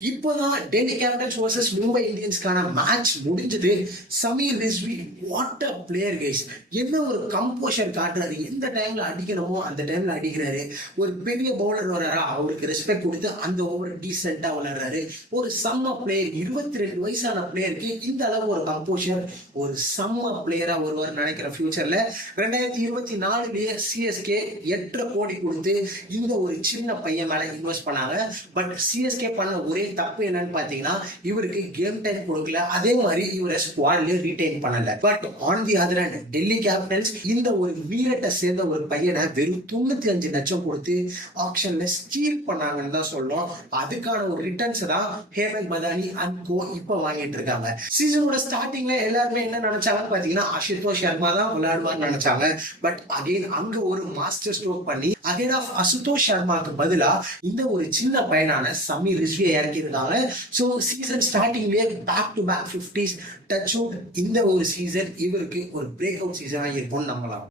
இப்போதான் Delhi capitals versus Mumbai இந்தியன்ஸ்க்கான match முடிஞ்சது. Sameer Rizvi what a player guys. என்ன ஒரு கம்போஷர் காட்டுறாரு, எந்த டைம்ல அடிக்கணுமோ அந்த டைம்ல அடிக்கிறாரு. ஒரு பெரிய பவுலர் வர்றாரா, அவருக்கு ரெஸ்பெக்ட் கொடுத்து அந்த ஓவர் டீசெண்டா விளையாடுறாரு. ஒரு செம்ம பிளேயர், 22 வயசான பிளேயருக்கு இந்த அளவு ஒரு கம்போஷர், ஒரு செம்ம பிளேயரா ஒருவர் நினைக்கிற ஃபியூச்சர்ல 2024லயே சிஎஸ்கே 8.5 கோடி கொடுத்து இந்த ஒரு சின்ன பையன் மேல இன்வெஸ்ட் பண்ணாங்க. பட் சிஎஸ்கே பண்ண ஒரே தப்பு என்னன்னு பாத்தீங்கன்னா, இவருக்கு கேம் டைம் கொடுக்கல, அதே மாதிரி இவரை ஸ்குவாட்ல ரீடைன் பண்ணல. But on the other hand Delhi Capitals இந்த ஒரு வீரட்டை சேர்ந்த ஒரு பையனை வெறும் 95 லட்சம் கொடுத்து ஆக்ஷன்ல ஸ்டீல் பண்ணாங்கன்னு தான் சொல்லும். அதுக்கான ஒரு ரிட்டர்ன்ஸ் தான் ஹேமந்த் மதானி அண்ட் கோ இப்ப வாங்கிட்டு இருக்காங்க. சீசனோட ஸ்டார்டிங்ல எல்லாருமே என்ன நினைச்சாங்கன்னு பாத்தீங்கன்னா, அசுதோஷ் சர்மா தான் விளையாடுவான்னு நினைச்சாங்க. பட் அகைன் அங்க ஒரு மாஸ்டர் ஸ்ட்ரோக் பண்ணி அகைன் ஆஃப் அசுதோஷ் சர்மாக்கு பதிலா இந்த ஒரு சின்ன பையனான சமீர் ரிஸ்வியை இறக்கி இருக்காங்க. ஸோ சீசன் ஸ்டார்டிங்லேயே back to back 50s touch out. இந்த ஒரு சீசன் இவருக்கு ஒரு பிரேக் அவுட் சீசனாக இருக்கும்னு நம்பலாம்.